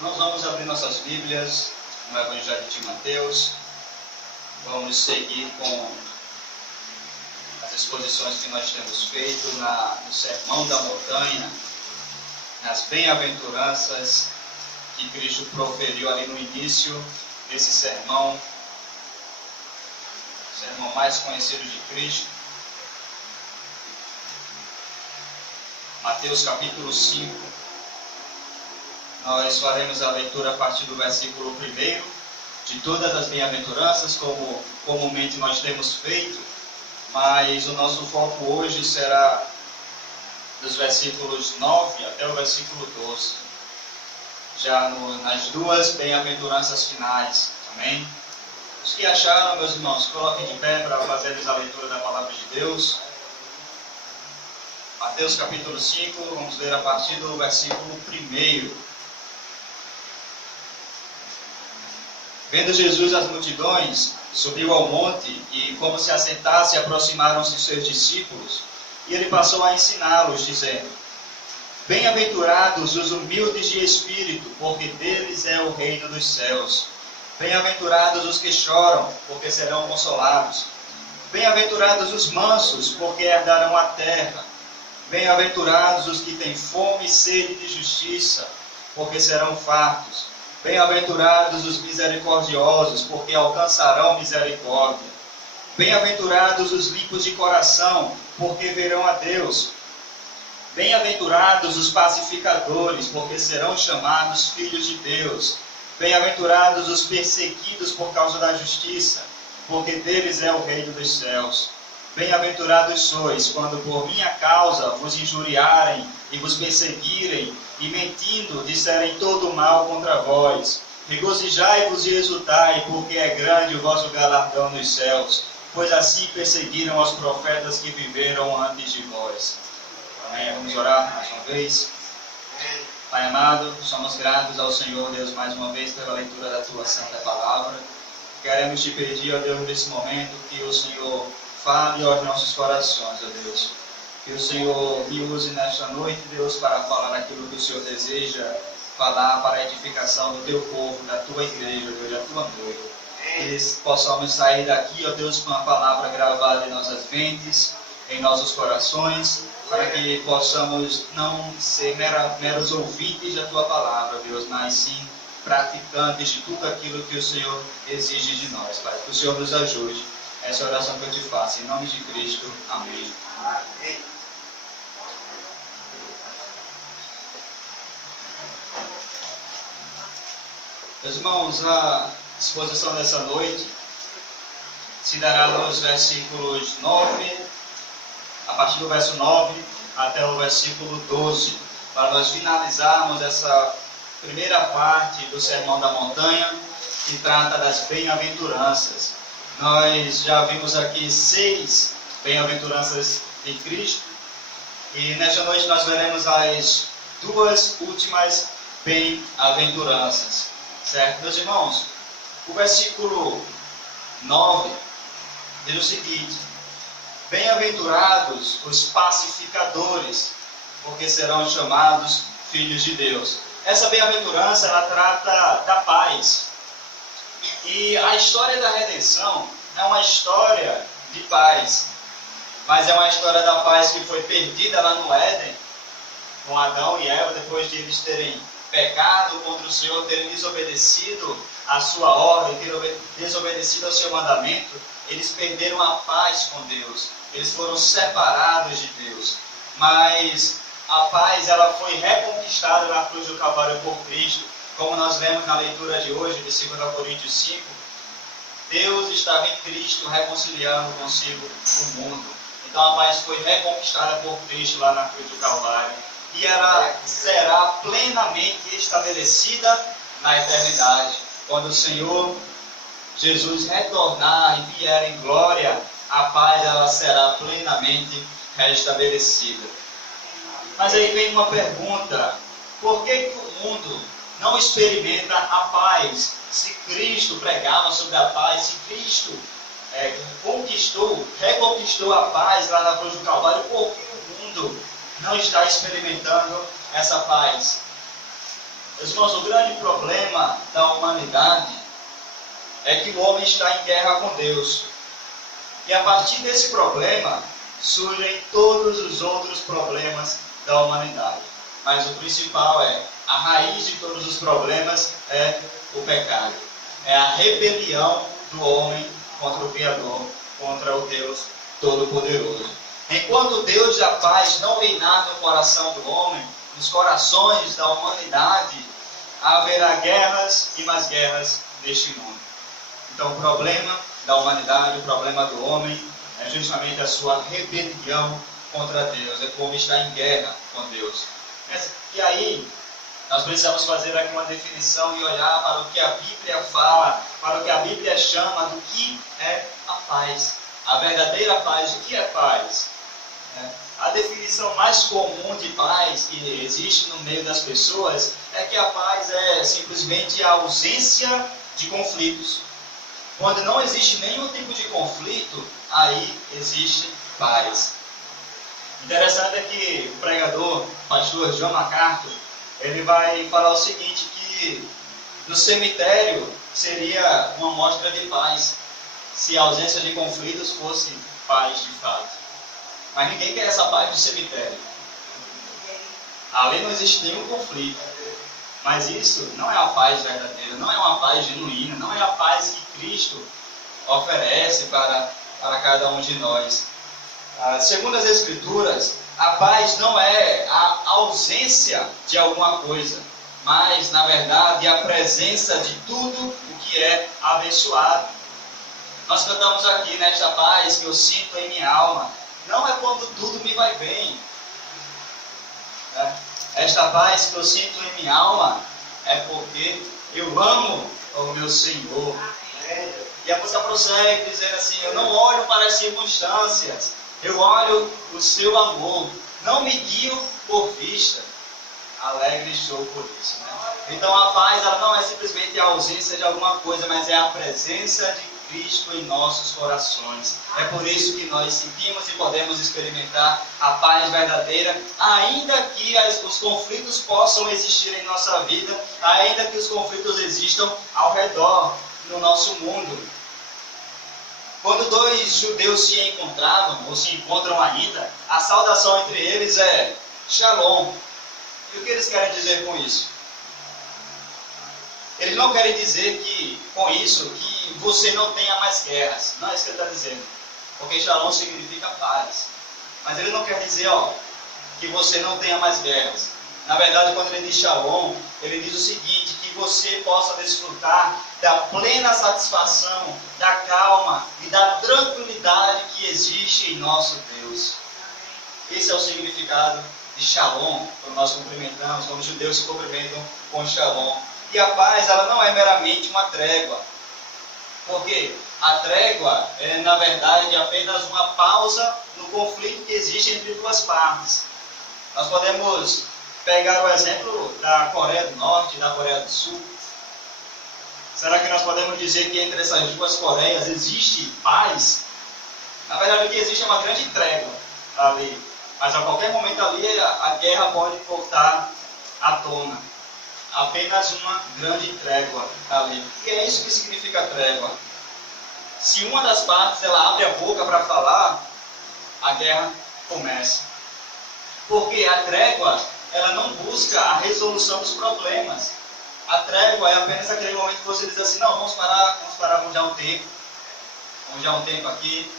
Nós vamos abrir nossas Bíblias no Evangelho de Mateus. Vamos seguir com as exposições que nós temos feito no Sermão da Montanha, nas bem-aventuranças que Cristo proferiu ali no início desse sermão, o sermão mais conhecido de Cristo. Mateus capítulo 5. Nós faremos a leitura a partir do versículo 1 de todas as bem-aventuranças, como comumente nós temos feito, mas o nosso foco hoje será dos versículos 9 até o versículo 12, já nas duas bem-aventuranças finais. Amém? Os que acharam, meus irmãos, coloquem de pé para fazermos a leitura da palavra de Deus. Mateus capítulo 5, vamos ler a partir do versículo 1. Vendo Jesus as multidões, subiu ao monte e, como se assentasse, aproximaram-se seus discípulos, e ele passou a ensiná-los, dizendo: Bem-aventurados os humildes de espírito, porque deles é o reino dos céus. Bem-aventurados os que choram, porque serão consolados. Bem-aventurados os mansos, porque herdarão a terra. Bem-aventurados os que têm fome e sede de justiça, porque serão fartos. Bem-aventurados os misericordiosos, porque alcançarão misericórdia. Bem-aventurados os limpos de coração, porque verão a Deus. Bem-aventurados os pacificadores, porque serão chamados filhos de Deus. Bem-aventurados os perseguidos por causa da justiça, porque deles é o reino dos céus. Bem-aventurados sois, quando por minha causa vos injuriarem e vos perseguirem, e mentindo disserem todo o mal contra vós. Regozijai-vos e exultai, porque é grande o vosso galardão nos céus, pois assim perseguiram os profetas que viveram antes de vós. Amém. Vamos orar mais uma vez. Pai amado, somos gratos ao Senhor Deus mais uma vez pela leitura da Tua Santa Palavra. Queremos Te pedir, ó Deus, nesse momento, que o Senhor fale aos nossos corações, ó Deus. Que o Senhor me use nesta noite, Deus, para falar aquilo que o Senhor deseja falar para a edificação do Teu povo, da Tua igreja, Deus, da Tua noiva. Que possamos sair daqui, ó Deus, com a palavra gravada em nossas mentes, em nossos corações, para que possamos não ser meros ouvintes da Tua palavra, Deus, mas sim praticantes de tudo aquilo que o Senhor exige de nós, Pai. Que o Senhor nos ajude. Essa é a oração que eu te faço, em nome de Cristo. Amém. Amém. Meus irmãos, a exposição dessa noite se dará nos versículos 9, a partir do verso 9 até o versículo 12, para nós finalizarmos essa primeira parte do Sermão da Montanha, que trata das bem-aventuranças. Nós já vimos aqui 6 bem-aventuranças de Cristo, e nesta noite nós veremos as 2 últimas bem-aventuranças. Certo, meus irmãos? O versículo 9 diz o seguinte: Bem-aventurados os pacificadores, porque serão chamados filhos de Deus. Essa bem-aventurança, ela trata da paz. E a história da redenção é uma história de paz, mas é uma história da paz que foi perdida lá no Éden, com Adão e Eva, depois de eles terem pecado contra o Senhor, terem desobedecido a sua ordem, terem desobedecido ao seu mandamento. Eles perderam a paz com Deus, eles foram separados de Deus. Mas a paz, ela foi reconquistada na cruz do Calvário por Cristo. Como nós lemos na leitura de hoje, de 2 Coríntios 5, Deus estava em Cristo reconciliando consigo o mundo. Então a paz foi reconquistada por Cristo lá na cruz do Calvário. E ela será plenamente estabelecida na eternidade. Quando o Senhor Jesus retornar e vier em glória, a paz ela será plenamente restabelecida. Mas aí vem uma pergunta: por que o mundo não experimenta a paz? Se Cristo pregava sobre a paz, se Cristo reconquistou a paz lá na cruz do Calvário, por que o mundo não está experimentando essa paz? Meus irmãos, o grande problema da humanidade é que o homem está em guerra com Deus. E a partir desse problema surgem todos os outros problemas da humanidade. Mas o principal a raiz de todos os problemas é o pecado. É a rebelião do homem contra o Criador, contra o Deus Todo-Poderoso. Enquanto Deus da paz não reinar no coração do homem, nos corações da humanidade, haverá guerras e mais guerras neste mundo. Então o problema da humanidade, o problema do homem, é justamente a sua rebelião contra Deus. É como está em guerra com Deus. E aí, nós precisamos fazer aqui uma definição e olhar para o que a Bíblia fala, para o que a Bíblia chama do que é a paz. A verdadeira paz. O que é paz? A definição mais comum de paz que existe no meio das pessoas é que a paz é simplesmente a ausência de conflitos. Quando não existe nenhum tipo de conflito, aí existe paz. Interessante é que o pregador, o pastor John MacArthur, ele vai falar o seguinte, que no cemitério seria uma mostra de paz, se a ausência de conflitos fosse paz de fato. Mas ninguém quer essa paz do cemitério. Ali não existe nenhum conflito. Mas isso não é a paz verdadeira, não é uma paz genuína, não é a paz que Cristo oferece para cada um de nós. Segundo as Escrituras, a paz não é a ausência de alguma coisa, mas, na verdade, a presença de tudo o que é abençoado. Nós cantamos aqui, nesta paz que eu sinto em minha alma, não é quando tudo me vai bem. Esta paz que eu sinto em minha alma é porque eu amo o meu Senhor. E a música prossegue dizendo assim, eu não olho para as circunstâncias, eu olho o seu amor, não me guio por vista, alegre estou por isso. Então a paz ela não é simplesmente a ausência de alguma coisa, mas é a presença de Cristo em nossos corações. É por isso que nós sentimos e podemos experimentar a paz verdadeira, ainda que os conflitos possam existir em nossa vida, ainda que os conflitos existam ao redor no nosso mundo. Quando dois judeus se encontravam, ou se encontram ainda, a saudação entre eles é Shalom. E o que eles querem dizer com isso? Eles não querem dizer que, com isso, que você não tenha mais guerras. Não é isso que ele está dizendo. Porque Shalom significa paz. Mas ele não quer dizer, que você não tenha mais guerras. Na verdade, quando ele diz Shalom, ele diz o seguinte, que você possa desfrutar da plena satisfação, da calma e da tranquilidade que existe em nosso Deus. Esse é o significado de Shalom, quando nós cumprimentamos, quando os judeus se cumprimentam com Shalom. E a paz, ela não é meramente uma trégua. Porque a trégua é, na verdade, apenas uma pausa no conflito que existe entre duas partes. Nós podemos pegar o exemplo da Coreia do Norte e da Coreia do Sul. Será que nós podemos dizer que entre essas duas Coreias existe paz? Na verdade, o que existe é uma grande trégua ali. Mas a qualquer momento ali, a guerra pode voltar à tona. Apenas uma grande trégua ali. E é isso que significa trégua. Se uma das partes ela abre a boca para falar, a guerra começa. Porque a trégua, ela não busca a resolução dos problemas. A trégua é apenas aquele momento que você diz assim, não, vamos parar, vamos dar um tempo. Vamos dar um tempo aqui.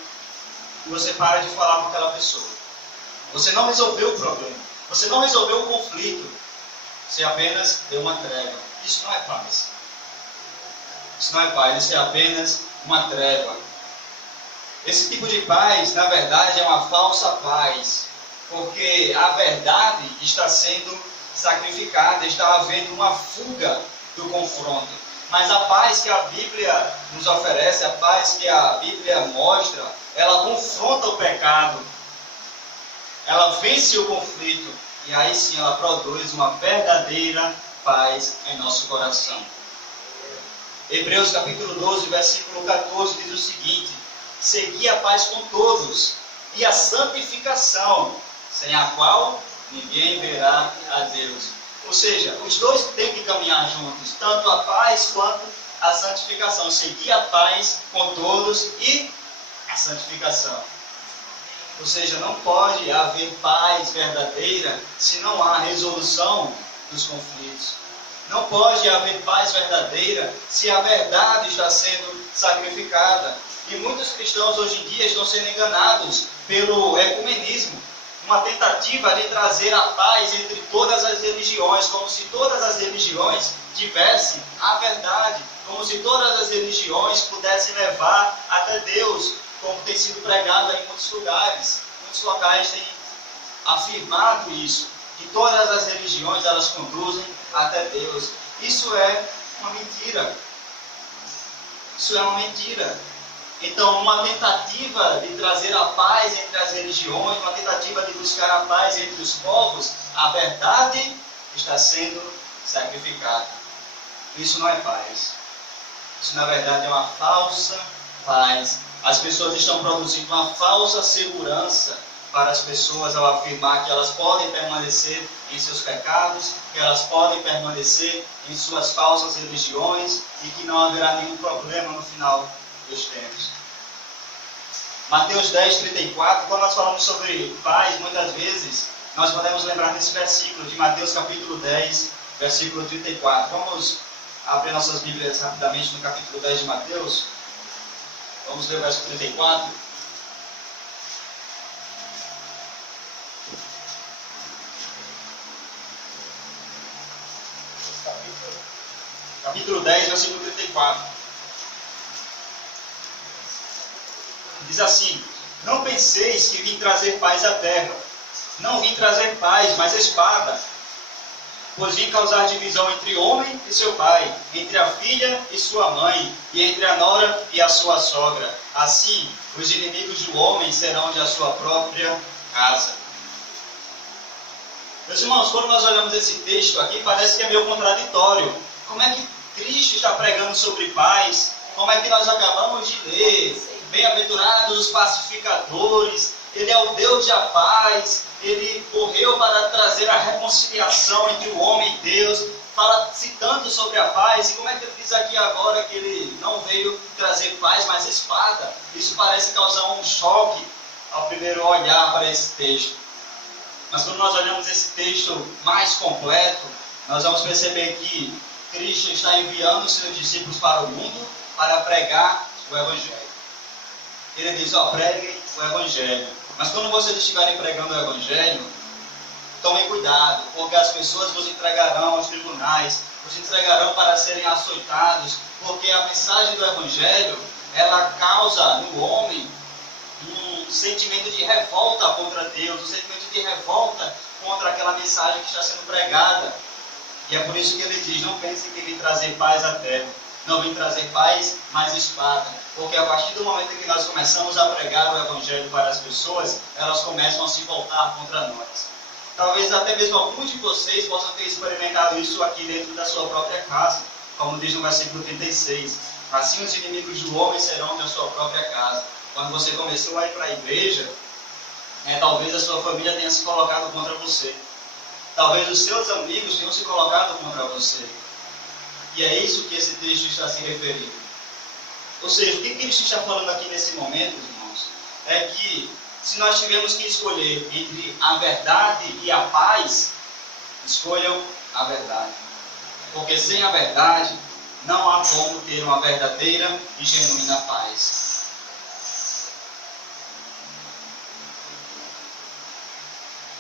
E você para de falar com aquela pessoa. Você não resolveu o problema. Você não resolveu o conflito. Você apenas deu uma trégua. Isso não é paz. Isso não é paz, isso é apenas uma trégua. Esse tipo de paz, na verdade, é uma falsa paz. Porque a verdade está sendo sacrificada, está havendo uma fuga do confronto. Mas a paz que a Bíblia nos oferece, a paz que a Bíblia mostra, ela confronta o pecado. Ela vence o conflito. E aí sim ela produz uma verdadeira paz em nosso coração. Hebreus capítulo 12, versículo 14 diz o seguinte: segui a paz com todos e a santificação, sem a qual ninguém verá a Deus. Ou seja, os dois têm que caminhar juntos, tanto a paz quanto a santificação. Seguir a paz com todos e a santificação. Ou seja, não pode haver paz verdadeira se não há resolução dos conflitos. Não pode haver paz verdadeira se a verdade está sendo sacrificada. E muitos cristãos hoje em dia estão sendo enganados pelo ecumenismo, uma tentativa de trazer a paz entre todas as religiões, como se todas as religiões tivessem a verdade, como se todas as religiões pudessem levar até Deus, como tem sido pregado em muitos lugares. Muitos locais têm afirmado isso, que todas as religiões elas conduzem até Deus. Isso é uma mentira. Isso é uma mentira. Então, uma tentativa de trazer a paz entre as religiões, uma tentativa de buscar a paz entre os povos, a verdade está sendo sacrificada. Isso não é paz. Isso, na verdade, é uma falsa paz. As pessoas estão produzindo uma falsa segurança para as pessoas ao afirmar que elas podem permanecer em seus pecados, que elas podem permanecer em suas falsas religiões e que não haverá nenhum problema no final dos tempos. Mateus 10, 34, quando nós falamos sobre paz, muitas vezes nós podemos lembrar desse versículo de Mateus capítulo 10, versículo 34. Vamos abrir nossas Bíblias rapidamente no capítulo 10 de Mateus. Vamos ler o verso 34. Capítulo 10, versículo 34. Diz assim: não penseis que vim trazer paz à terra. Não vim trazer paz, mas espada. Pois vim causar divisão entre o homem e seu pai, entre a filha e sua mãe, e entre a nora e a sua sogra. Assim, os inimigos do homem serão de a sua própria casa. Meus irmãos, quando nós olhamos esse texto aqui, parece que é meio contraditório. Como é que Cristo está pregando sobre paz? Como é que nós acabamos de ler? Bem-aventurados os pacificadores, Ele é o Deus da paz, Ele morreu para trazer a reconciliação entre o homem e Deus, fala-se tanto sobre a paz, e como é que Ele diz aqui agora que Ele não veio trazer paz, mas espada? Isso parece causar um choque ao primeiro olhar para esse texto. Mas quando nós olhamos esse texto mais completo, nós vamos perceber que Cristo está enviando os seus discípulos para o mundo para pregar o Evangelho. Ele diz, preguem o Evangelho. Mas quando vocês estiverem pregando o Evangelho, tomem cuidado, porque as pessoas vos entregarão aos tribunais, vos entregarão para serem açoitados, porque a mensagem do Evangelho, ela causa no homem um sentimento de revolta contra Deus, um sentimento de revolta contra aquela mensagem que está sendo pregada. E é por isso que ele diz, não pensem que vim trazer paz à terra. Não vim trazer paz, mas espada. Porque a partir do momento em que nós começamos a pregar o Evangelho para as pessoas, elas começam a se voltar contra nós. Talvez até mesmo alguns de vocês possam ter experimentado isso aqui dentro da sua própria casa. Como diz no versículo 36. Assim os inimigos do homem serão da sua própria casa. Quando você começou a ir para a igreja, talvez a sua família tenha se colocado contra você. Talvez os seus amigos tenham se colocado contra você. E é isso que esse texto está se referindo. Ou seja, o que Cristo está falando aqui nesse momento, irmãos, é que se nós tivermos que escolher entre a verdade e a paz, escolham a verdade. Porque sem a verdade, não há como ter uma verdadeira e genuína paz.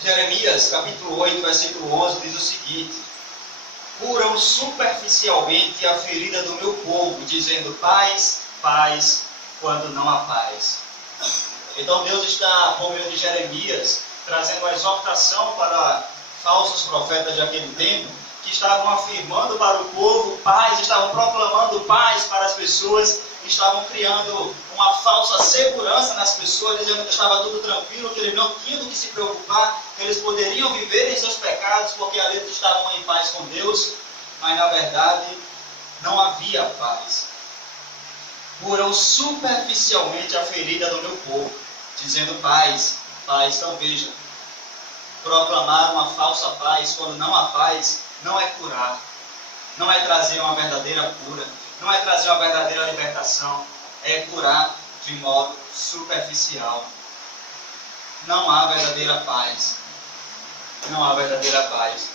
Jeremias, capítulo 8, versículo 11, diz o seguinte: curam superficialmente a ferida do meu povo, dizendo paz, paz, quando não há paz. Então Deus está, por meio de Jeremias, trazendo a exortação para falsos profetas de aquele tempo, que estavam afirmando para o povo paz, estavam proclamando paz para as pessoas, estavam criando uma falsa segurança nas pessoas, dizendo que estava tudo tranquilo, que eles não tinham do que se preocupar, que eles poderiam viver em seus pecados, porque ali eles estavam em paz com Deus, mas na verdade não havia paz. Curam superficialmente a ferida do meu povo, dizendo paz, paz. Então veja, proclamar uma falsa paz quando não há paz não é curar, não é trazer uma verdadeira cura, não é trazer uma verdadeira libertação, é curar de modo superficial. Não há verdadeira paz. Não há verdadeira paz.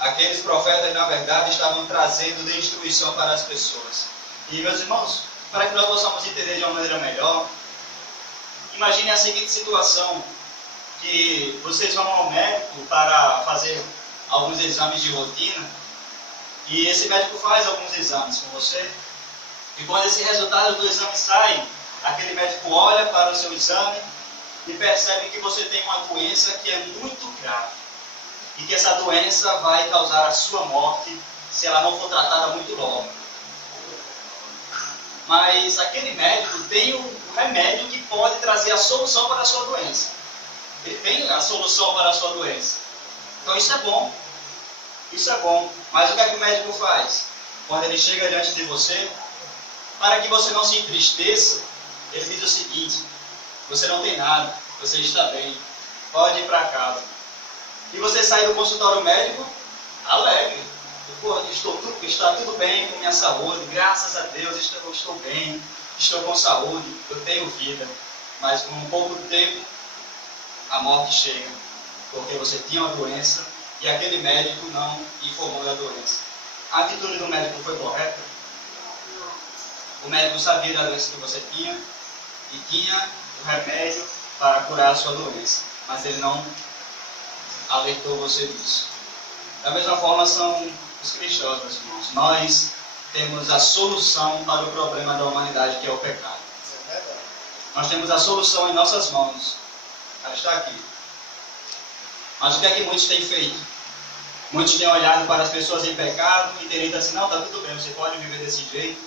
Aqueles profetas, na verdade, estavam trazendo destruição para as pessoas. E, meus irmãos, para que nós possamos entender de uma maneira melhor, imagine a seguinte situação, que vocês vão ao médico para fazer alguns exames de rotina, e esse médico faz alguns exames com você, e quando esse resultado do exame sai, aquele médico olha para o seu exame e percebe que você tem uma doença que é muito grave, e que essa doença vai causar a sua morte se ela não for tratada muito logo. Mas aquele médico tem um remédio que pode trazer a solução para a sua doença. Ele tem a solução para a sua doença. Então isso é bom. Isso é bom. Mas o que é que o médico faz? Quando ele chega diante de você, para que você não se entristeça, ele diz o seguinte: você não tem nada, você está bem, pode ir para casa. E você sai do consultório médico alegre. Pô, está tudo bem com minha saúde, graças a Deus estou bem, estou com saúde, eu tenho vida. Mas com um pouco de tempo, a morte chega, porque você tinha uma doença e aquele médico não informou da doença. A atitude do médico foi correta? O médico sabia da doença que você tinha e tinha o remédio para curar a sua doença, mas ele não alertou você disso. Da mesma forma são os cristãos, meus irmãos. Nós temos a solução para o problema da humanidade, que é o pecado. Nós temos a solução em nossas mãos. Ela está aqui. Mas o que é que muitos têm feito? Muitos têm olhado para as pessoas em pecado e têm dito assim: não, está tudo bem, você pode viver desse jeito,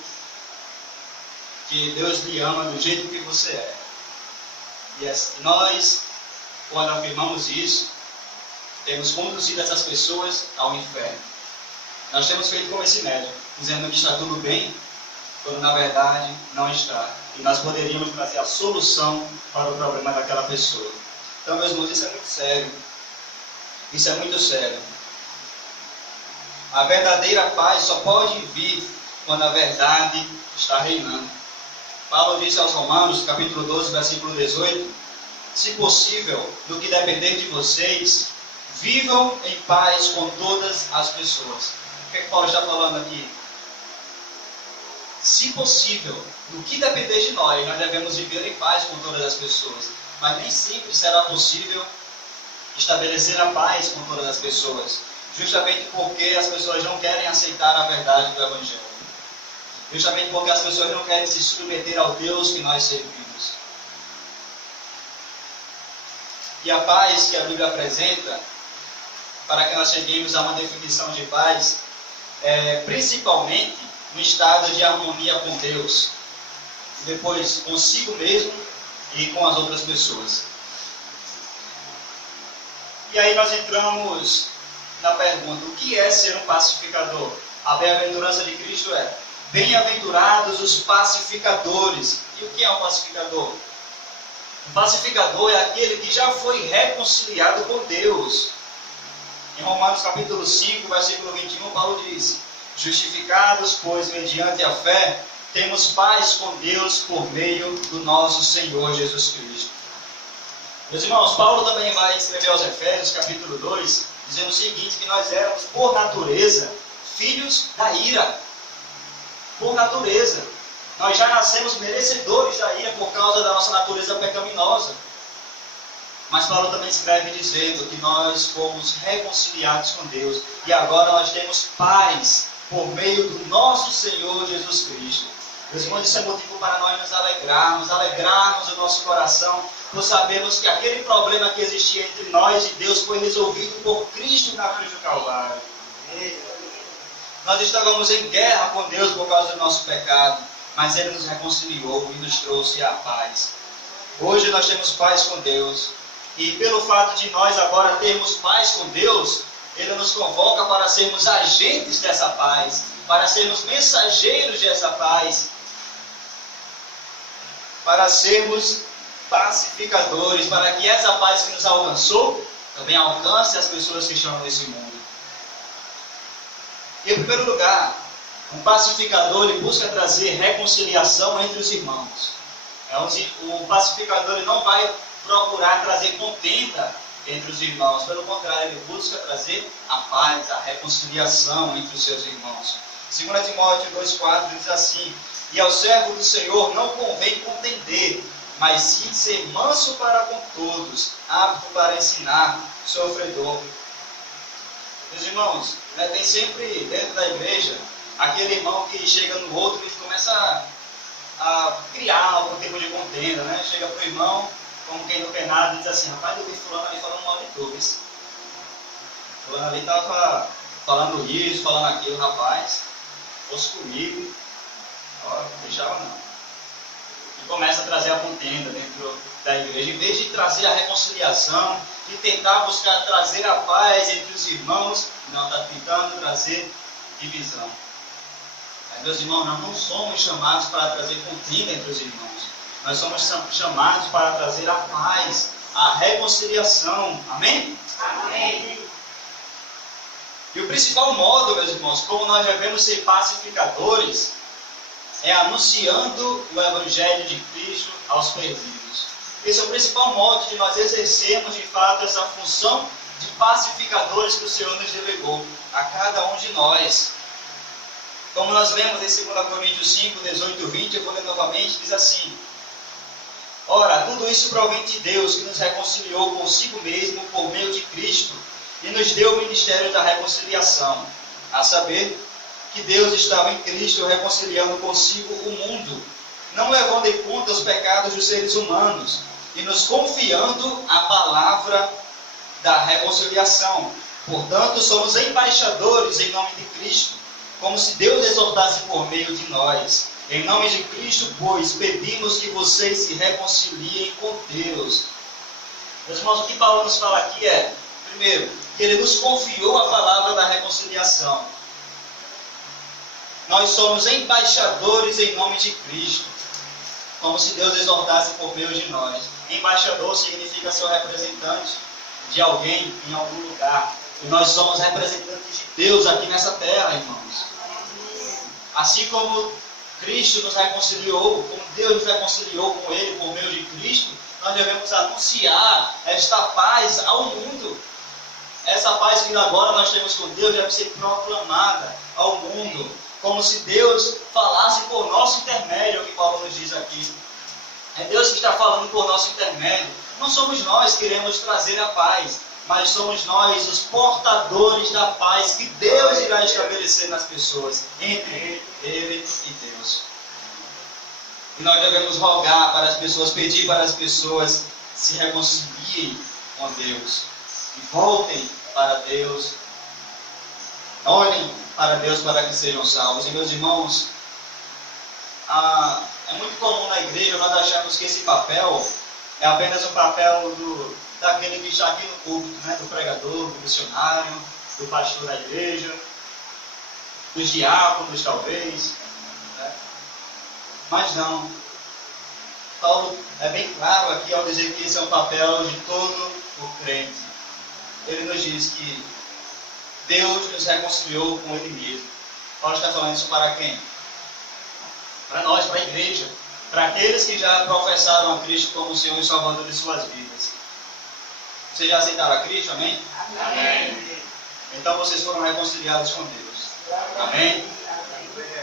que Deus lhe ama do jeito que você é. E nós, quando afirmamos isso, temos conduzido essas pessoas ao inferno. Nós temos feito como esse médico, dizendo que está tudo bem, quando na verdade não está. E nós poderíamos trazer a solução para o problema daquela pessoa. Então, meus irmãos, isso é muito sério. Isso é muito sério. A verdadeira paz só pode vir quando a verdade está reinando. Paulo disse aos Romanos, capítulo 12, versículo 18: se possível, no que depender de vocês, vivam em paz com todas as pessoas. O que é que Paulo está falando aqui? Se possível, no que depender de nós devemos viver em paz com todas as pessoas. Mas nem sempre será possível estabelecer a paz com todas as pessoas, justamente porque as pessoas não querem aceitar a verdade do Evangelho. Justamente porque as pessoas não querem se submeter ao Deus que nós servimos. E a paz que a Bíblia apresenta, para que nós cheguemos a uma definição de paz, é principalmente um estado de harmonia com Deus, depois consigo mesmo e com as outras pessoas. E aí nós entramos na pergunta: o que é ser um pacificador? A bem-aventurança de Cristo é: bem-aventurados os pacificadores. E o que é um pacificador? Um pacificador é aquele que já foi reconciliado com Deus. Em Romanos capítulo 5, versículo 21, Paulo diz: justificados, pois, mediante a fé, temos paz com Deus por meio do nosso Senhor Jesus Cristo. Meus irmãos, Paulo também vai escrever aos Efésios, capítulo 2, dizendo o seguinte: que nós éramos, por natureza, filhos da ira. Por natureza. Nós já nascemos merecedores da ira por causa da nossa natureza pecaminosa. Mas Paulo também escreve dizendo que nós fomos reconciliados com Deus e agora nós temos paz por meio do nosso Senhor Jesus Cristo. Meus irmãos, isso é motivo para nós nos alegrarmos o nosso coração por sabermos que aquele problema que existia entre nós e Deus foi resolvido por Cristo na cruz do Calvário. Nós estávamos em guerra com Deus por causa do nosso pecado, mas Ele nos reconciliou e nos trouxe a paz. Hoje nós temos paz com Deus. E pelo fato de nós agora termos paz com Deus, Ele nos convoca para sermos agentes dessa paz, para sermos mensageiros dessa paz, para sermos pacificadores, para que essa paz que nos alcançou também alcance as pessoas que estão nesse mundo. E, em primeiro lugar, um pacificador ele busca trazer reconciliação entre os irmãos. O pacificador ele não vai procurar trazer contenda entre os irmãos, pelo contrário, ele busca trazer a paz, a reconciliação entre os seus irmãos. 2 Timóteo 2,4 diz assim: e ao servo do Senhor não convém contender, mas sim ser manso para com todos, apto para ensinar, sofredor. Meus irmãos, tem sempre dentro da igreja aquele irmão que chega no outro e começa a criar algum tipo de contenda, né? Chega para o irmão, como quem não quer nada, e diz assim: rapaz, eu vi fulano ali falando mal de tu, fulano ali estava falando isso, falando aquilo, rapaz, fosse comigo, não deixava não. E começa a trazer a contenda dentro da igreja, em vez de trazer a reconciliação, de tentar buscar trazer a paz entre os irmãos, não, está tentando trazer divisão. Mas, meus irmãos, nós não somos chamados para trazer contenda entre os irmãos. Nós somos chamados para trazer a paz, a reconciliação. Amém? Amém. E o principal modo, meus irmãos, como nós devemos ser pacificadores, é anunciando o Evangelho de Cristo aos perdidos. Esse é o principal modo de nós exercermos, de fato, essa função de pacificadores que o Senhor nos delegou a cada um de nós. Como nós lemos em 2 Coríntios 5, 18 e 20, eu vou ler novamente, diz assim: ora, tudo isso provém de Deus, que nos reconciliou consigo mesmo por meio de Cristo, e nos deu o ministério da reconciliação, a saber, que Deus estava em Cristo reconciliando consigo o mundo, não levando em conta os pecados dos seres humanos, e nos confiando a palavra da reconciliação. Portanto, somos embaixadores em nome de Cristo, como se Deus exortasse por meio de nós. Em nome de Cristo, pois, pedimos que vocês se reconciliem com Deus. Meus irmãos, o que Paulo nos fala aqui é, primeiro, que ele nos confiou a palavra da reconciliação. Nós somos embaixadores em nome de Cristo, como se Deus exortasse por meio de nós. Embaixador significa ser o representante de alguém em algum lugar. E nós somos representantes de Deus aqui nessa terra, irmãos. Assim como Cristo nos reconciliou, como Deus nos reconciliou com Ele por meio de Cristo, nós devemos anunciar esta paz ao mundo. Essa paz que agora nós temos com Deus deve ser proclamada ao mundo, como se Deus falasse por nosso intermédio, é o que Paulo nos diz aqui. É Deus que está falando por nosso intermédio. Não somos nós que queremos trazer a paz, mas somos nós os portadores da paz que Deus irá estabelecer nas pessoas, entre Ele e Deus. E nós devemos rogar para as pessoas, pedir para as pessoas se reconciliem com Deus e voltem para Deus, olhem para Deus para que sejam salvos. E meus irmãos, é muito comum na igreja nós acharmos que esse papel é apenas um papel daquele que está aqui no púlpito, né? Do pregador, do missionário, do pastor da igreja, dos diáconos talvez, né? Mas não. Paulo é bem claro aqui ao dizer que esse é um papel de todo o crente. Ele nos diz que Deus nos reconciliou com Ele mesmo. Paulo está falando isso para quem? Para nós, para a igreja. Para aqueles que já professaram a Cristo como Senhor e Salvador de suas vidas. Vocês já aceitaram a Cristo, amém? Amém. Então vocês foram reconciliados com Deus. Amém?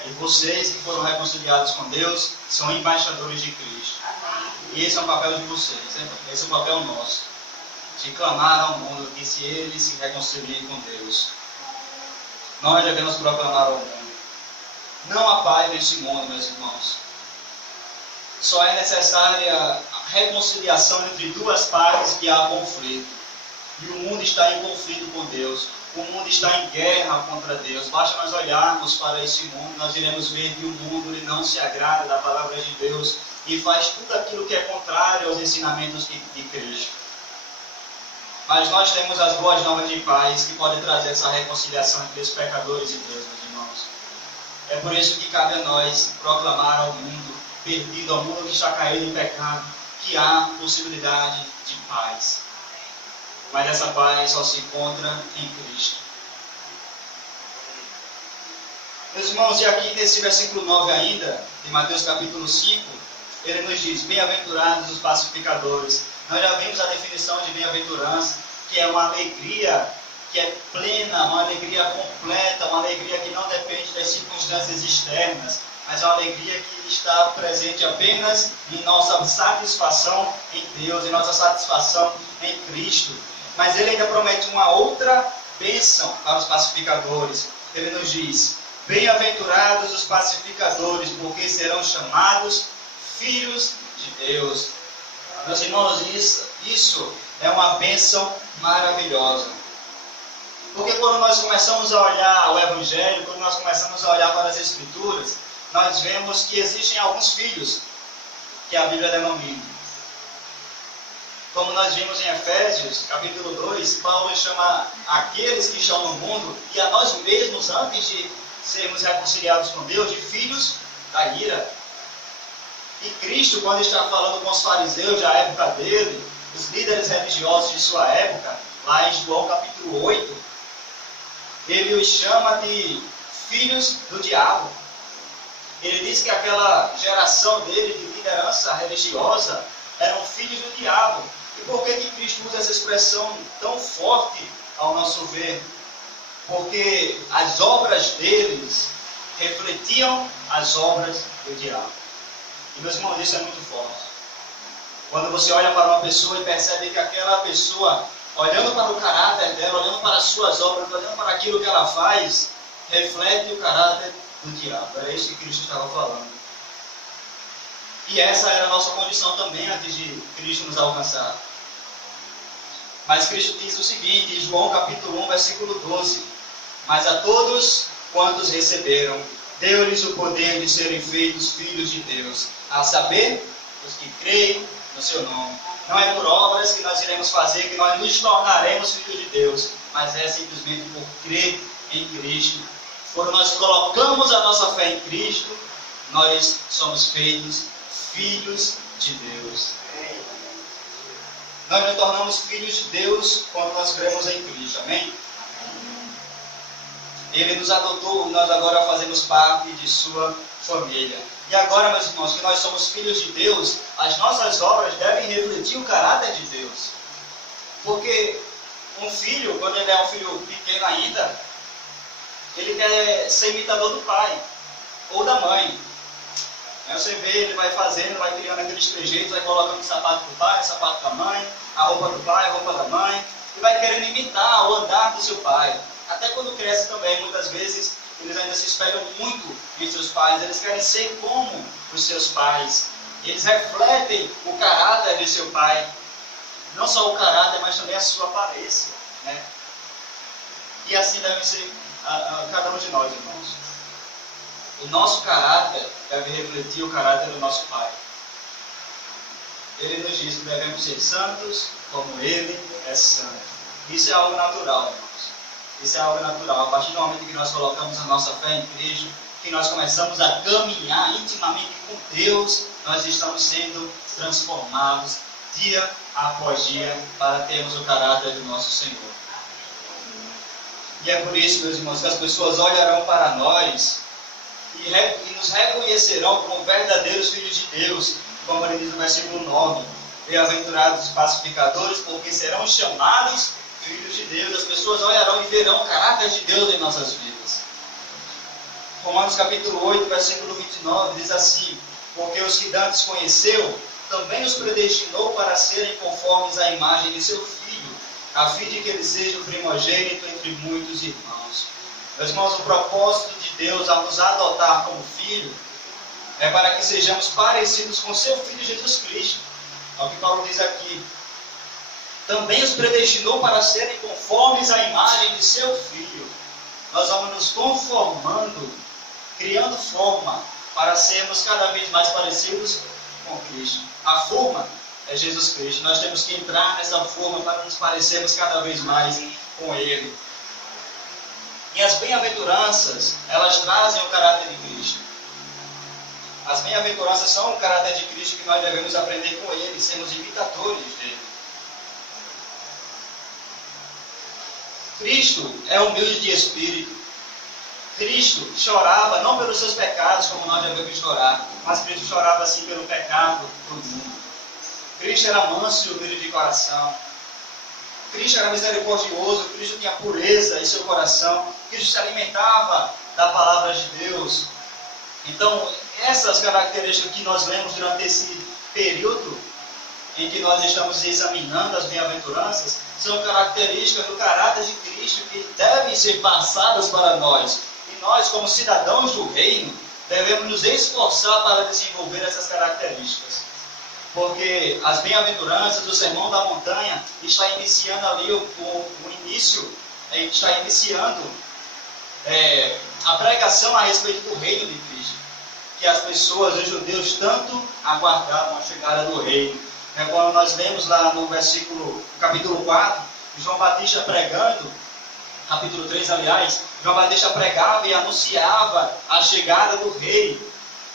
E vocês que foram reconciliados com Deus são embaixadores de Cristo. E esse é o papel de vocês, hein? Esse é o papel nosso. De clamar ao mundo que se eles se reconciliem com Deus. Nós devemos proclamar ao mundo. Não há paz neste mundo, meus irmãos. Só é necessária a reconciliação entre duas partes que há conflito. E o mundo está em conflito com Deus. O mundo está em guerra contra Deus. Basta nós olharmos para esse mundo, nós iremos ver que o mundo ele não se agrada da palavra de Deus e faz tudo aquilo que é contrário aos ensinamentos de Cristo. Mas nós temos as boas novas de paz que podem trazer essa reconciliação entre os pecadores e Deus, meus irmãos. É por isso que cabe a nós proclamar ao mundo perdido, ao mundo que está caído em pecado, que há possibilidade de paz. Mas essa paz só se encontra em Cristo. Meus irmãos, e aqui nesse versículo 9 ainda, em Mateus capítulo 5, ele nos diz: bem-aventurados os pacificadores. Nós já vimos a definição de bem-aventurança, que é uma alegria que é plena, uma alegria completa, uma alegria que não depende das circunstâncias externas, mas é uma alegria que está presente apenas em nossa satisfação em Deus, em nossa satisfação em Cristo. Mas ele ainda promete uma outra bênção para os pacificadores. Ele nos diz: bem-aventurados os pacificadores, porque serão chamados filhos de Deus. Meus irmãos, isso é uma bênção maravilhosa. Porque quando nós começamos a olhar o Evangelho, quando nós começamos a olhar para as Escrituras, nós vemos que existem alguns filhos que a Bíblia denomina. Como nós vimos em Efésios, capítulo 2, Paulo chama aqueles que estão no mundo e a nós mesmos, antes de sermos reconciliados com Deus, de filhos da ira. E Cristo, quando está falando com os fariseus da época dele, os líderes religiosos de sua época, lá em João capítulo 8, ele os chama de filhos do diabo. Ele diz que aquela geração dele de liderança religiosa eram filhos do diabo. E por que Cristo usa essa expressão tão forte ao nosso ver? Porque as obras deles refletiam as obras do diabo. E meus irmãos, isso é muito forte. Quando você olha para uma pessoa e percebe que aquela pessoa, olhando para o caráter dela, olhando para as suas obras, olhando para aquilo que ela faz, reflete o caráter do diabo. Era isso que Cristo estava falando. E essa era a nossa condição também antes de Cristo nos alcançar. Mas Cristo diz o seguinte, em João capítulo 1, versículo 12: mas a todos quantos receberam, deu-lhes o poder de serem feitos filhos de Deus, a saber, os que creem no seu nome. Não é por obras que nós iremos fazer que nós nos tornaremos filhos de Deus, mas é simplesmente por crer em Cristo. Quando nós colocamos a nossa fé em Cristo, nós somos feitos filhos de Deus. Nós nos tornamos filhos de Deus quando nós cremos em Cristo, amém? Ele nos adotou e nós agora fazemos parte de sua família. E agora, meus irmãos, que nós somos filhos de Deus, as nossas obras devem refletir o caráter de Deus. Porque um filho, quando ele é um filho pequeno ainda, ele quer ser imitador do pai ou da mãe. Aí você vê, ele vai fazendo, vai criando aqueles trejeitos, vai colocando o sapato do pai, o sapato da mãe, a roupa do pai, a roupa da mãe, e vai querendo imitar o andar do seu pai. Até quando cresce também, muitas vezes, eles ainda se espelham muito em seus pais, eles querem ser como os seus pais. Eles refletem o caráter de seu pai. Não só o caráter, mas também a sua aparência, né? E assim deve ser cada um de nós, irmãos. O nosso caráter deve refletir o caráter do nosso Pai. Ele nos diz que devemos ser santos como Ele é santo. Isso é algo natural, irmãos. Isso é algo natural. A partir do momento que nós colocamos a nossa fé em Cristo, que nós começamos a caminhar intimamente com Deus, nós estamos sendo transformados dia após dia para termos o caráter do nosso Senhor. E é por isso, meus irmãos, que as pessoas olharão para nós e nos reconhecerão como verdadeiros filhos de Deus, como ele diz no versículo 9: bem-aventurados os pacificadores, porque serão chamados filhos de Deus. As pessoas olharão e verão o caráter de Deus em nossas vidas. Romanos capítulo 8, versículo 29 diz assim: porque os que dantes conheceu, também os predestinou para serem conformes à imagem de seu Filho, a fim de que ele seja o primogênito entre muitos irmãos. Meus irmãos, o propósito de Deus ao nos adotar como filho é para que sejamos parecidos com seu Filho Jesus Cristo. É o que Paulo diz aqui. Também os predestinou para serem conformes à imagem de seu Filho. Nós vamos nos conformando, criando forma para sermos cada vez mais parecidos com Cristo. A forma é Jesus Cristo. Nós temos que entrar nessa forma para nos parecermos cada vez mais com Ele. E as bem-aventuranças, elas trazem o caráter de Cristo. As bem-aventuranças são o caráter de Cristo que nós devemos aprender com Ele, sermos imitadores dele. Cristo é humilde de espírito. Cristo chorava não pelos seus pecados, como nós devemos chorar, mas Cristo chorava assim pelo pecado do mundo. Cristo era manso e humilde de coração. Cristo era misericordioso, Cristo tinha pureza em seu coração, Cristo se alimentava da palavra de Deus. Então, essas características que nós lemos durante esse período em que nós estamos examinando as bem-aventuranças, são características do caráter de Cristo que devem ser passadas para nós. E nós, como cidadãos do reino, devemos nos esforçar para desenvolver essas características. Porque as bem-aventuranças, o Sermão da Montanha, está iniciando ali está iniciando a pregação a respeito do reino de Cristo. Que as pessoas, os judeus, tanto aguardavam a chegada do reino. Quando nós lemos lá no capítulo 4, João Batista pregando, capítulo 3, aliás, João Batista pregava e anunciava a chegada do rei.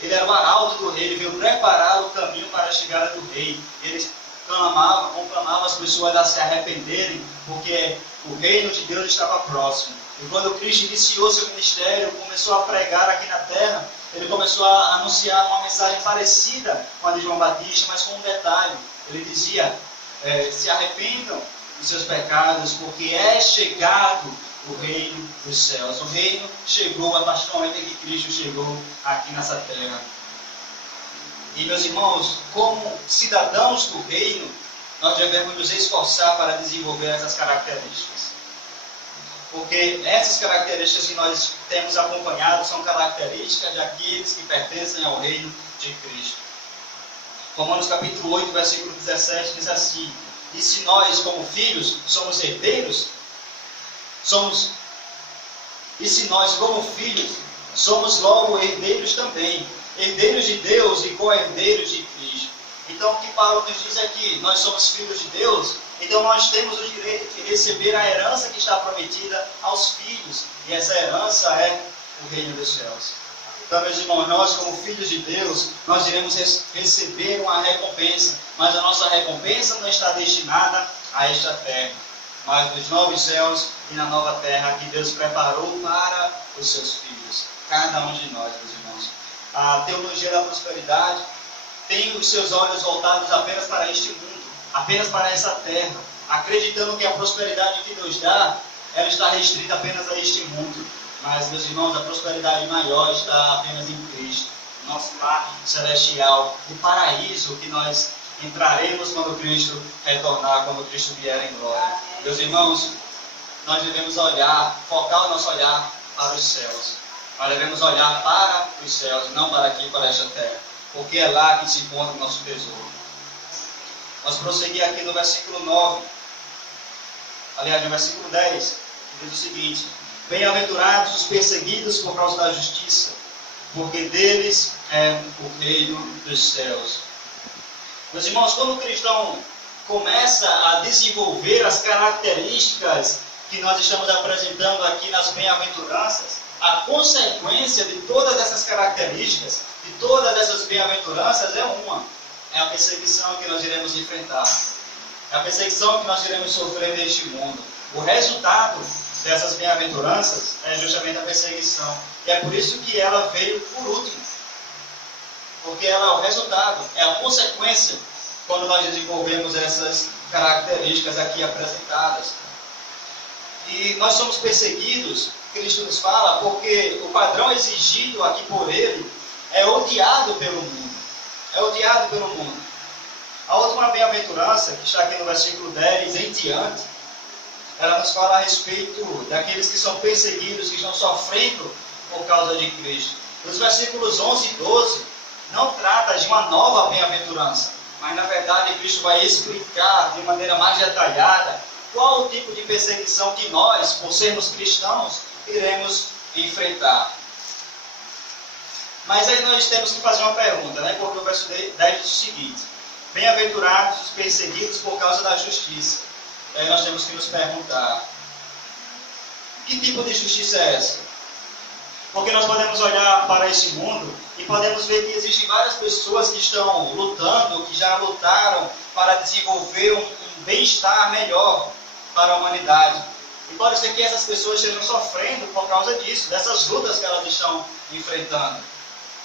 Ele era o arauto do rei, ele veio preparar o caminho para a chegada do rei. Ele conclamava as pessoas a se arrependerem, porque o reino de Deus estava próximo. E quando Cristo iniciou seu ministério, começou a pregar aqui na terra, ele começou a anunciar uma mensagem parecida com a de João Batista, mas com um detalhe. Ele dizia, se arrependam dos seus pecados, porque é chegado o reino dos céus. O reino chegou a partir do momento em que Cristo chegou aqui nessa terra. E, meus irmãos, como cidadãos do reino, nós devemos nos esforçar para desenvolver essas características. Porque essas características que nós temos acompanhado são características de aqueles que pertencem ao reino de Cristo. Romanos capítulo 8, versículo 17 diz assim: e se nós, como filhos, somos herdeiros, e se nós, como filhos, somos logo herdeiros também, herdeiros de Deus e co-herdeiros de Cristo. Então, o que Paulo nos diz é que nós somos filhos de Deus, então nós temos o direito de receber a herança que está prometida aos filhos, e essa herança é o reino dos céus. Então, meus irmãos, nós como filhos de Deus, nós iremos receber uma recompensa, mas a nossa recompensa não está destinada a esta terra, mas nos novos céus e na nova terra que Deus preparou para os seus filhos, cada um de nós, meus irmãos. A teologia da prosperidade tem os seus olhos voltados apenas para este mundo, apenas para essa terra, acreditando que a prosperidade que Deus dá, ela está restrita apenas a este mundo. Mas, meus irmãos, a prosperidade maior está apenas em Cristo, nosso lar celestial, o paraíso que nós entraremos quando Cristo retornar, quando Cristo vier em glória. Meus irmãos, nós devemos focar o nosso olhar para os céus. Nós devemos olhar para os céus, não para aqui, para esta terra, porque é lá que se encontra o nosso tesouro. Vamos prosseguir aqui no versículo 9, aliás, no versículo 10, que diz o seguinte: bem-aventurados os perseguidos por causa da justiça, porque deles é o reino dos céus. Meus irmãos, quando o cristão começa a desenvolver as características que nós estamos apresentando aqui nas bem-aventuranças, a consequência de todas essas características, de todas essas bem-aventuranças é a perseguição que nós iremos enfrentar. É a perseguição que nós iremos sofrer neste mundo. O resultado dessas bem-aventuranças é justamente a perseguição. E é por isso que ela veio por último. Porque ela é o resultado, é a consequência quando nós desenvolvemos essas características aqui apresentadas. E nós somos perseguidos, Cristo nos fala, porque o padrão exigido aqui por Ele é odiado pelo mundo. É odiado pelo mundo. A última bem-aventurança, que está aqui no versículo 10 em diante, ela nos fala a respeito daqueles que são perseguidos, que estão sofrendo por causa de Cristo. Os versículos 11 e 12 não trata de uma nova bem-aventurança, mas na verdade Cristo vai explicar de maneira mais detalhada qual o tipo de perseguição que nós, por sermos cristãos, iremos enfrentar. Mas aí nós temos que fazer uma pergunta, né? Porque o verso 10 diz o seguinte: bem-aventurados os perseguidos por causa da justiça. E aí nós temos que nos perguntar: que tipo de justiça é essa? Porque nós podemos olhar para esse mundo e podemos ver que existem várias pessoas que estão lutando, que já lutaram para desenvolver um bem-estar melhor para a humanidade. E pode ser que essas pessoas estejam sofrendo por causa disso, dessas lutas que elas estão enfrentando.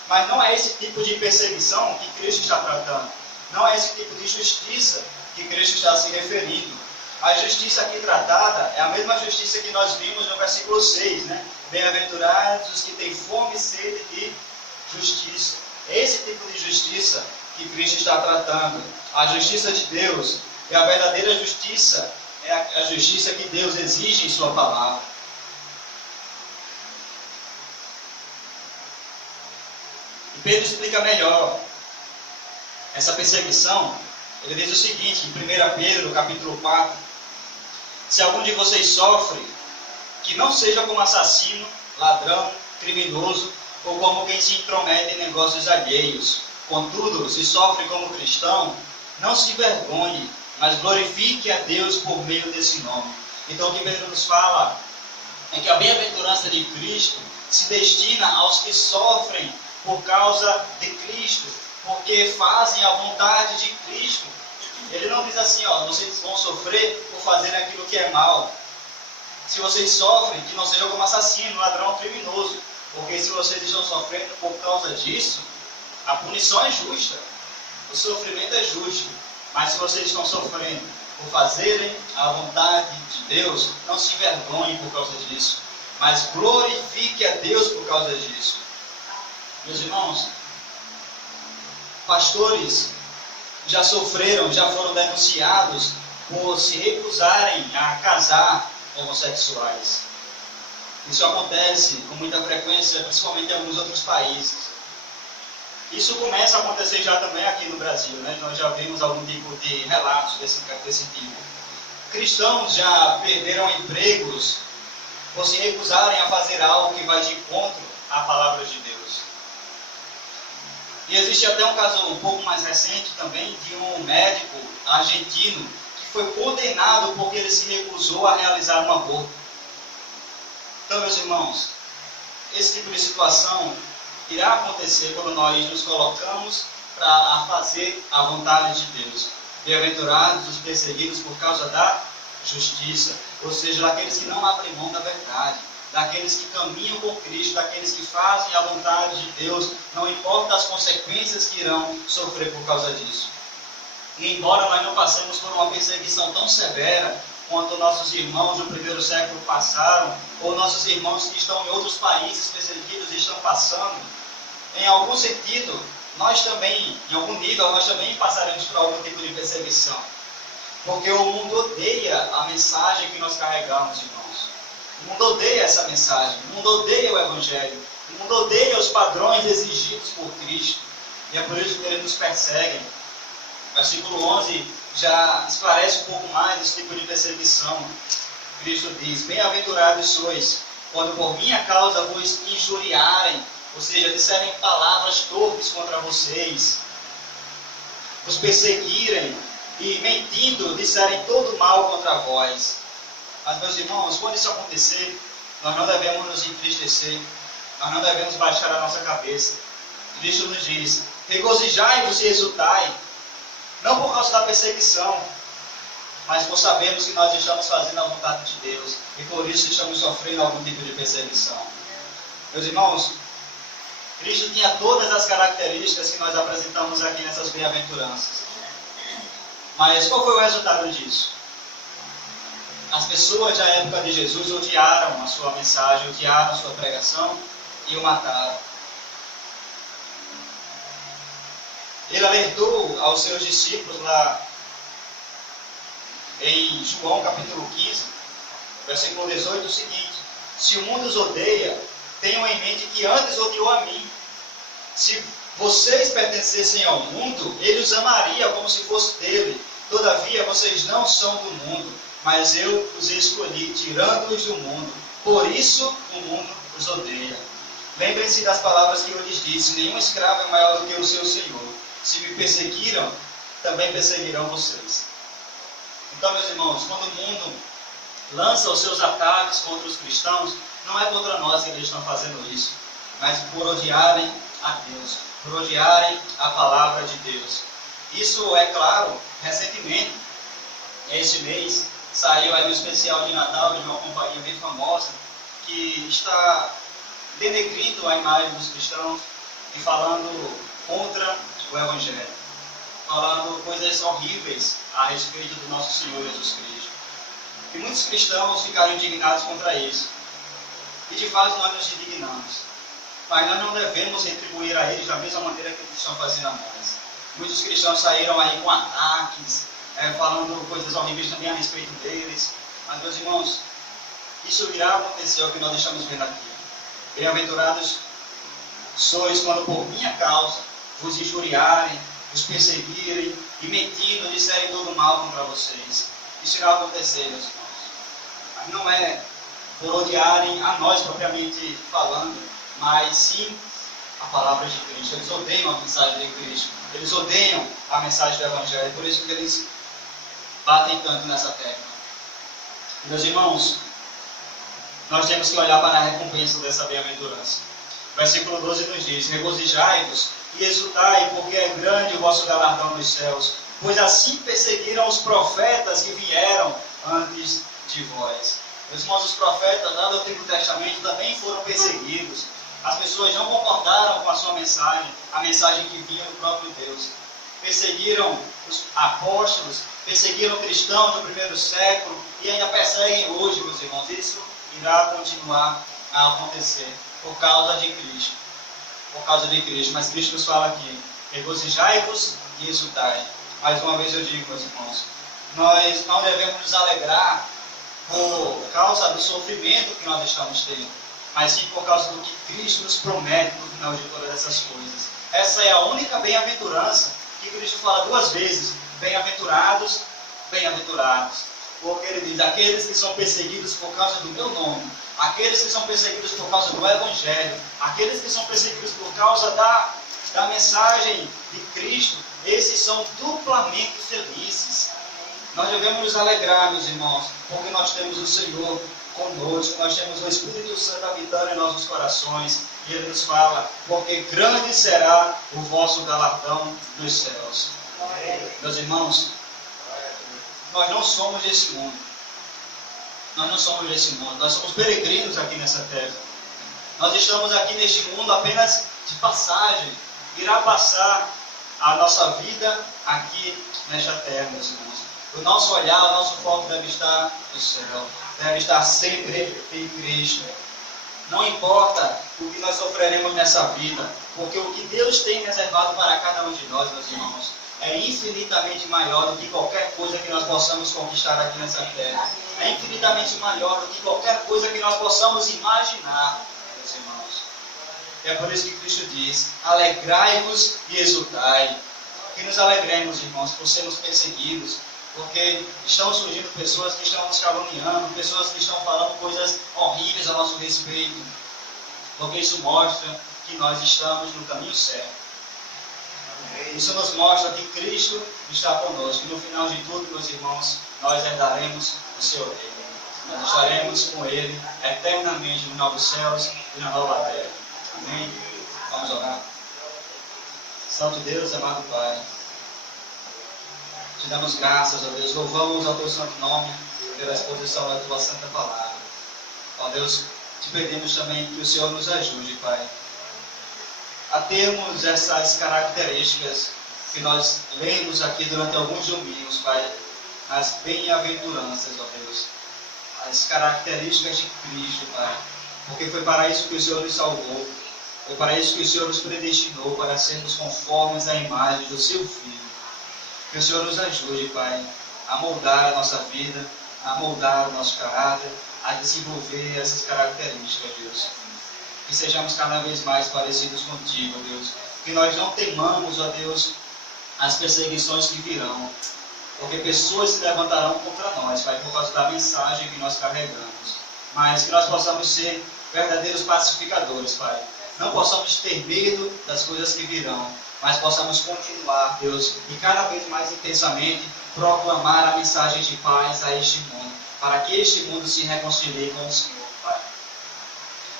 Mas não é esse tipo de perseguição que Cristo está tratando. Não é esse tipo de justiça que Cristo está se referindo. A justiça aqui tratada é a mesma justiça que nós vimos no versículo 6, né? Bem-aventurados os que têm fome e sede de justiça. É esse tipo de justiça que Cristo está tratando. A justiça de Deus é a verdadeira justiça, é a justiça que Deus exige em sua palavra. E Pedro explica melhor essa perseguição. Ele diz o seguinte, em 1 Pedro, capítulo 4, se algum de vocês sofre, que não seja como assassino, ladrão, criminoso, ou como quem se intromete em negócios alheios. Contudo, se sofre como cristão, não se envergonhe, mas glorifique a Deus por meio desse nome. Então o que Pedro nos fala é que a bem-aventurança de Cristo se destina aos que sofrem por causa de Cristo, porque fazem a vontade de Cristo. Ele não diz assim, vocês vão sofrer por fazer aquilo que é mal. Se vocês sofrem, que não sejam como assassino, ladrão, criminoso. Porque se vocês estão sofrendo por causa disso, a punição é justa. O sofrimento é justo. Mas se vocês estão sofrendo por fazerem a vontade de Deus, não se envergonhem por causa disso. Mas glorifique a Deus por causa disso. Meus irmãos, pastores já sofreram, já foram denunciados por se recusarem a casar homossexuais. Isso acontece com muita frequência, principalmente em alguns outros países. Isso começa a acontecer já também aqui no Brasil, né? Nós já vimos algum tipo de relatos desse tipo. Cristãos já perderam empregos por se recusarem a fazer algo que vai de encontro à palavra de Deus. E existe até um caso um pouco mais recente também de um médico argentino que foi condenado porque ele se recusou a realizar um aborto. Então, meus irmãos, esse tipo de situação irá acontecer quando nós nos colocamos para fazer a vontade de Deus. Bem-aventurados os perseguidos por causa da justiça, ou seja, daqueles que não abrem mão da verdade, daqueles que caminham com Cristo, daqueles que fazem a vontade de Deus, não importa as consequências que irão sofrer por causa disso. E embora nós não passemos por uma perseguição tão severa quanto nossos irmãos do primeiro século passaram, ou nossos irmãos que estão em outros países perseguidos estão passando, em algum sentido, nós também, em algum nível, nós também passaremos por algum tipo de perseguição. Porque o mundo odeia a mensagem que nós carregamos, irmãos. O mundo odeia essa mensagem, o mundo odeia o Evangelho, o mundo odeia os padrões exigidos por Cristo. E é por isso que eles nos perseguem. O versículo 11 já esclarece um pouco mais esse tipo de perseguição. Cristo diz, bem-aventurados sois, quando por minha causa vos injuriarem, ou seja, disserem palavras torpes contra vocês, vos perseguirem e mentindo disserem todo mal contra vós. Mas, meus irmãos, quando isso acontecer, nós não devemos nos entristecer, nós não devemos baixar a nossa cabeça. Cristo nos diz, regozijai-vos e exultai, não por causa da perseguição, mas por sabermos que nós estamos fazendo a vontade de Deus e por isso estamos sofrendo algum tipo de perseguição. Meus irmãos, Cristo tinha todas as características que nós apresentamos aqui nessas bem-aventuranças. Mas qual foi o resultado disso? As pessoas da época de Jesus odiaram a sua mensagem, odiaram a sua pregação e o mataram. Ele alertou aos seus discípulos lá em João capítulo 15, versículo 18, o seguinte: se o mundo os odeia, tenham em mente que antes odiou a mim. Se vocês pertencessem ao mundo, ele os amaria como se fosse dele. Todavia, vocês não são do mundo, mas eu os escolhi, tirando-os do mundo. Por isso, o mundo os odeia. Lembrem-se das palavras que eu lhes disse: nenhum escravo é maior do que o seu senhor. Se me perseguiram, também perseguirão vocês. Então, meus irmãos, quando o mundo lança os seus ataques contra os cristãos, não é contra nós que eles estão fazendo isso, mas por odiarem a Deus, por odiarem a palavra de Deus. Isso é claro, recentemente, este mês, saiu aí o especial de Natal de uma companhia bem famosa que está denegrindo a imagem dos cristãos e falando contra o Evangelho, falando coisas horríveis a respeito do nosso Senhor Jesus Cristo. E muitos cristãos ficaram indignados contra isso. E de fato nós nos indignamos. Mas nós não devemos retribuir a eles da mesma maneira que eles estão fazendo a nós. Muitos cristãos saíram aí com ataques, falando coisas horríveis também a respeito deles. Mas, meus irmãos, isso irá acontecer, é o que nós estamos vendo aqui. Bem-aventurados sois quando por minha causa vos injuriarem, vos perseguirem e mentindo disserem todo mal contra vocês. Isso irá acontecer, meus irmãos. Mas não é por odiarem a nós propriamente falando, mas sim a palavra de Cristo. Eles odeiam a mensagem de Cristo. Eles odeiam a mensagem do Evangelho. Por isso que eles batem tanto nessa tecla. Meus irmãos, nós temos que olhar para a recompensa dessa bem-aventurança. Versículo 12 nos diz: regozijai-vos e exultai, porque é grande o vosso galardão nos céus, pois assim perseguiram os profetas que vieram antes de vós. Meus irmãos, os profetas lá do Antigo Testamento também foram perseguidos. As pessoas não concordaram com a sua mensagem, a mensagem que vinha do próprio Deus. Perseguiram os apóstolos, perseguiram cristãos do primeiro século e ainda perseguem hoje, meus irmãos. Isso irá continuar a acontecer por causa de Cristo. Por causa de Cristo. Mas Cristo nos fala aqui: regozijai-vos e exultai. Mais uma vez eu digo, meus irmãos, nós não devemos nos alegrar por causa do sofrimento que nós estamos tendo, mas sim por causa do que Cristo nos promete no final de todas essas coisas. Essa é a única bem-aventurança que Cristo fala duas vezes: bem-aventurados, bem-aventurados. Porque ele diz: aqueles que são perseguidos por causa do meu nome, aqueles que são perseguidos por causa do Evangelho, aqueles que são perseguidos por causa da mensagem de Cristo, esses são duplamente felizes. Nós devemos nos alegrar, meus irmãos, porque nós temos o Senhor conosco, nós temos o Espírito Santo habitando em nossos corações, e Ele nos fala: porque grande será o vosso galardão nos céus. Meus irmãos, nós não somos desse mundo. Nós não somos desse mundo. Nós somos peregrinos aqui nessa terra. Nós estamos aqui neste mundo apenas de passagem. Irá passar a nossa vida aqui nesta terra, meus irmãos. O nosso olhar, o nosso foco deve estar no céu. Deve estar sempre em Cristo. Não importa o que nós sofreremos nessa vida, porque o que Deus tem reservado para cada um de nós, meus irmãos, é infinitamente maior do que qualquer coisa que nós possamos conquistar aqui nessa terra. É infinitamente maior do que qualquer coisa que nós possamos imaginar, meus irmãos. É por isso que Cristo diz: alegrai-vos e exultai. Que nos alegremos, irmãos, por sermos perseguidos, porque estão surgindo pessoas que estão nos caluniando, pessoas que estão falando coisas horríveis a nosso respeito, porque isso mostra que nós estamos no caminho certo. Isso nos mostra que Cristo está conosco. E no final de tudo, meus irmãos, nós herdaremos o seu reino. Nós estaremos com Ele eternamente nos novos céus e na nova terra. Amém? Vamos orar. Santo Deus, amado Pai, te damos graças, ó Deus. Louvamos ao teu santo nome pela exposição da tua santa palavra. Ó Deus, te pedimos também que o Senhor nos ajude, Pai, a termos essas características que nós lemos aqui durante alguns domingos, Pai, as bem-aventuranças, ó Deus, as características de Cristo, Pai, porque foi para isso que o Senhor nos salvou, foi para isso que o Senhor nos predestinou, para sermos conformes à imagem do seu Filho. Que o Senhor nos ajude, Pai, a moldar a nossa vida, a moldar o nosso caráter, a desenvolver essas características, Deus. Que sejamos cada vez mais parecidos contigo, Deus. Que nós não temamos, ó Deus, as perseguições que virão. Porque pessoas se levantarão contra nós, Pai, por causa da mensagem que nós carregamos. Mas que nós possamos ser verdadeiros pacificadores, Pai. Não possamos ter medo das coisas que virão, mas possamos continuar, Deus, e cada vez mais intensamente proclamar a mensagem de paz a este mundo, para que este mundo se reconcilie com o Senhor, Pai.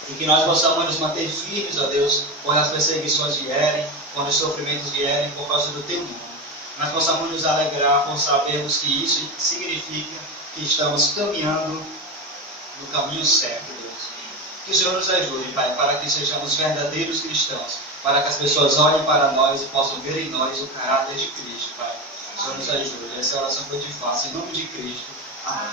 E que nós possamos nos manter firmes, ó Deus, quando as perseguições vierem, quando os sofrimentos vierem por causa do Teu nome. Nós possamos nos alegrar por sabermos que isso significa que estamos caminhando no caminho certo, Deus. Que o Senhor nos ajude, Pai, para que sejamos verdadeiros cristãos, para que as pessoas olhem para nós e possam ver em nós o caráter de Cristo, Pai. O Senhor nos ajude. Essa oração que eu te faço, em nome de Cristo. Amém.